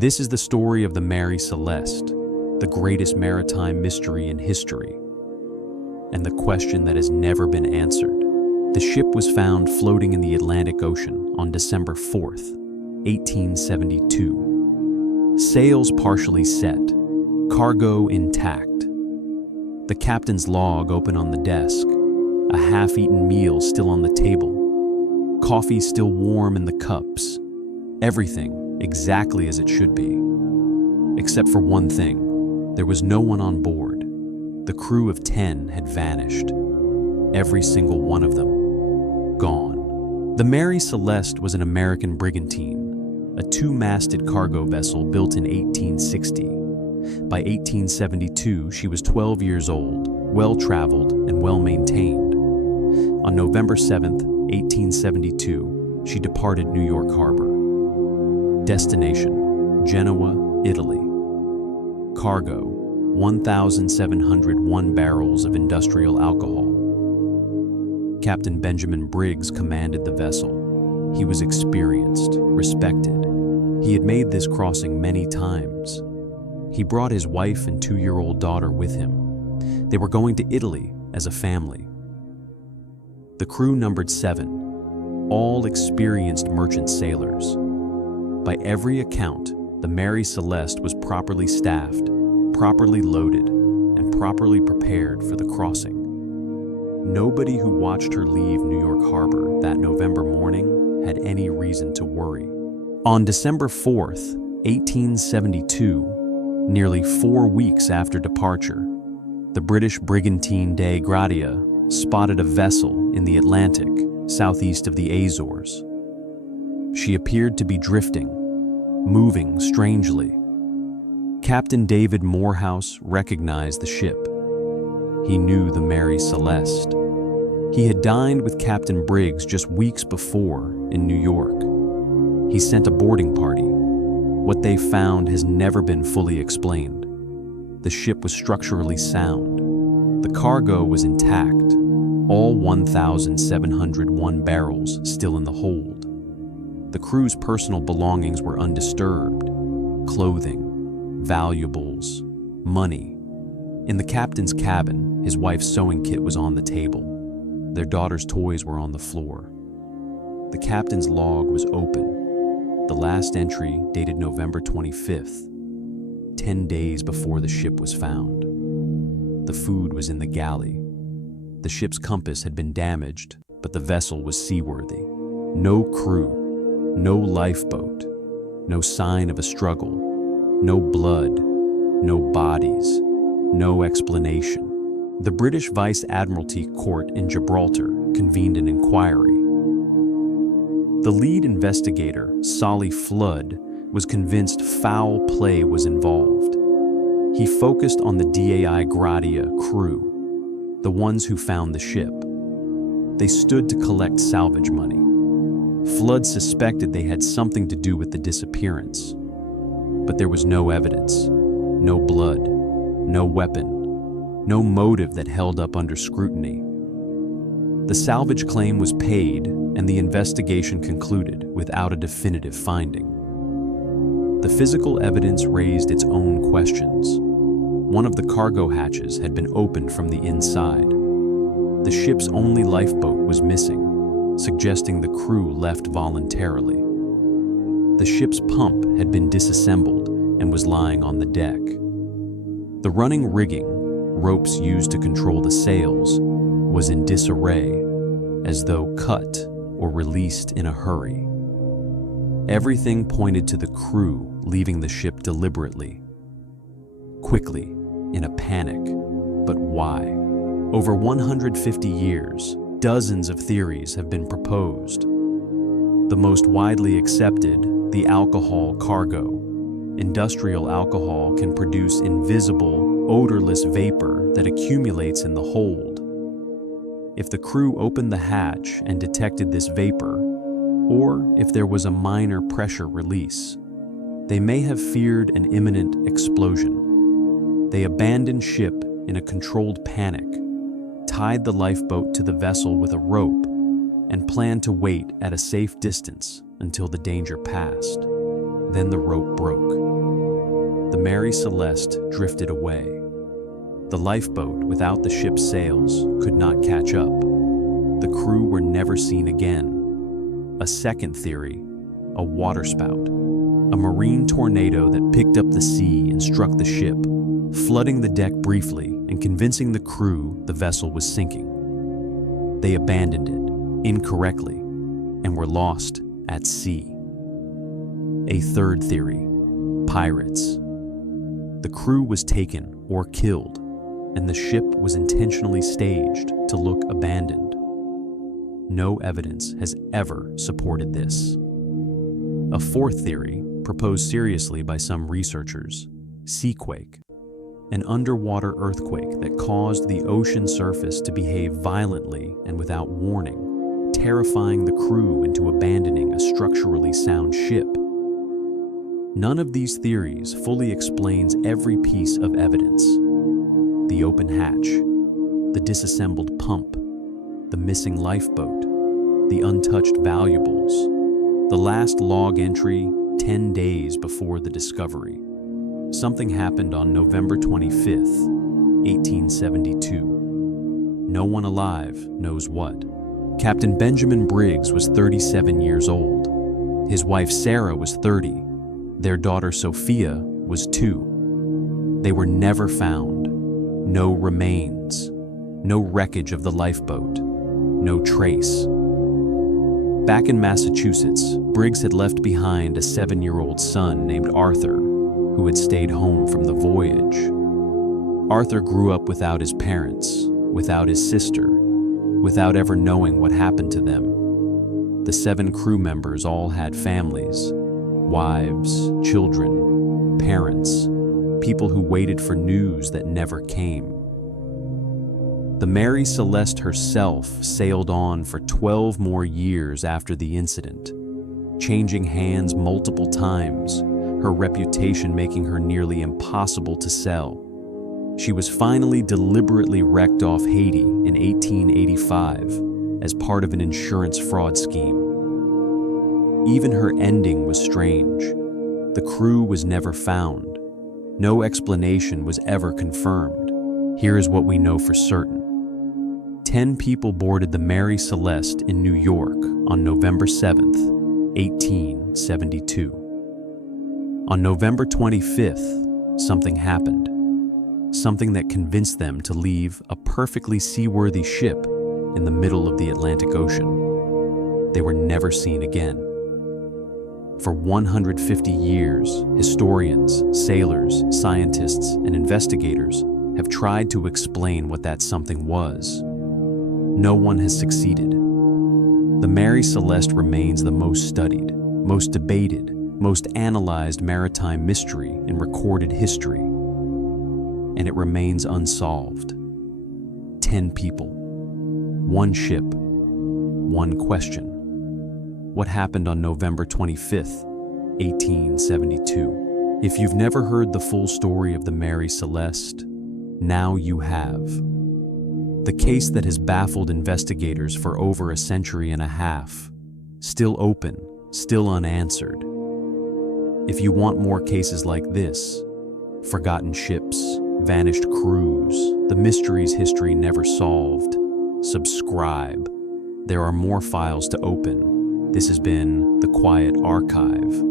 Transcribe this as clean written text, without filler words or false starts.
This is the story of the Mary Celeste, the greatest maritime mystery in history, and the question that has never been answered. The ship was found floating in the Atlantic Ocean on December 4th, 1872. Sails partially set, cargo intact. The captain's log open on the desk, a half-eaten meal still on the table, coffee still warm in the cups, everything exactly as it should be. Except for one thing, there was no one on board. The crew of 10 had vanished. Every single one of them, gone. The Mary Celeste was an American brigantine, a two-masted cargo vessel built in 1860. By 1872, she was 12 years old, well-traveled, and well-maintained. On November 7th, 1872, she departed New York Harbor. Destination: Genoa, Italy. Cargo: 1,701 barrels of industrial alcohol. Captain Benjamin Briggs commanded the vessel. He was experienced, respected. He had made this crossing many times. He brought his wife and 2-year-old daughter with him. They were going to Italy as a family. The crew numbered 7, all experienced merchant sailors. By every account, the Mary Celeste was properly staffed, properly loaded, and properly prepared for the crossing. Nobody who watched her leave New York Harbor that November morning had any reason to worry. On December 4th, 1872, nearly 4 weeks after departure, the British brigantine Dei Gratia spotted a vessel in the Atlantic, southeast of the Azores. She appeared to be drifting, moving strangely. Captain David Morehouse recognized the ship. He knew the Mary Celeste. He had dined with Captain Briggs just weeks before in New York. He sent a boarding party. What they found has never been fully explained. The ship was structurally sound. The cargo was intact, all 1,701 barrels still in the hold. The crew's personal belongings were undisturbed: clothing, valuables, money. In the captain's cabin, his wife's sewing kit was on the table. Their daughter's toys were on the floor. The captain's log was open. The last entry dated November 25th, 10 days before the ship was found. The food was in the galley. The ship's compass had been damaged, but the vessel was seaworthy. No crew, no lifeboat, no sign of a struggle, no blood, no bodies, no explanation. The British Vice-Admiralty court in Gibraltar convened an inquiry. The lead investigator, Solly Flood, was convinced foul play was involved. He focused on the Dei Gratia crew, the ones who found the ship. They stood to collect salvage money. Flood suspected they had something to do with the disappearance. But there was no evidence, no blood, no weapon, no motive that held up under scrutiny. The salvage claim was paid, and the investigation concluded without a definitive finding. The physical evidence raised its own questions. One of the cargo hatches had been opened from the inside. The ship's only lifeboat was missing, suggesting the crew left voluntarily. The ship's pump had been disassembled and was lying on the deck. The running rigging, ropes used to control the sails, was in disarray, as though cut or released in a hurry. Everything pointed to the crew leaving the ship deliberately, quickly, in a panic. But why? Over 150 years, dozens of theories have been proposed. The most widely accepted, the alcohol cargo. Industrial alcohol can produce invisible, odorless vapor that accumulates in the hold. If the crew opened the hatch and detected this vapor, or if there was a minor pressure release, they may have feared an imminent explosion. They abandoned ship in a controlled panic, tied the lifeboat to the vessel with a rope, and planned to wait at a safe distance until the danger passed. Then the rope broke. Mary Celeste drifted away. The lifeboat, without the ship's sails, could not catch up. The crew were never seen again. A second theory, a waterspout, a marine tornado that picked up the sea and struck the ship, flooding the deck briefly and convincing the crew the vessel was sinking. They abandoned it, incorrectly, and were lost at sea. A third theory, pirates. The crew was taken or killed, and the ship was intentionally staged to look abandoned. No evidence has ever supported this. A fourth theory, proposed seriously by some researchers, seaquake, an underwater earthquake that caused the ocean surface to behave violently and without warning, terrifying the crew into abandoning a structurally sound ship. None of these theories fully explains every piece of evidence. The open hatch, the disassembled pump, the missing lifeboat, the untouched valuables, the last log entry 10 days before the discovery. Something happened on November 25th, 1872. No one alive knows what. Captain Benjamin Briggs was 37 years old. His wife Sarah was 30. Their daughter Sophia was 2. They were never found. No remains. No wreckage of the lifeboat. No trace. Back in Massachusetts, Briggs had left behind a 7-year-old son named Arthur, who had stayed home from the voyage. Arthur grew up without his parents, without his sister, without ever knowing what happened to them. The 7 crew members all had families, wives, children, parents, people who waited for news that never came. The Mary Celeste herself sailed on for 12 more years after the incident, changing hands multiple times, her reputation making her nearly impossible to sell. She was finally deliberately wrecked off Haiti in 1885 as part of an insurance fraud scheme. Even her ending was strange. The crew was never found. No explanation was ever confirmed. Here is what we know for certain. 10 people boarded the Mary Celeste in New York on November 7th, 1872. On November 25th, something happened. Something that convinced them to leave a perfectly seaworthy ship in the middle of the Atlantic Ocean. They were never seen again. For 150 years, historians, sailors, scientists, and investigators have tried to explain what that something was. No one has succeeded. The Mary Celeste remains the most studied, most debated, most analyzed maritime mystery in recorded history. And it remains unsolved. 10 people, 1 ship, 1 question. What happened on November 25th, 1872? If you've never heard the full story of the Mary Celeste, now you have. The case that has baffled investigators for over a century and a half, still open, still unanswered. If you want more cases like this, forgotten ships, vanished crews, the mysteries history never solved, subscribe. There are more files to open. This has been The Quiet Archive.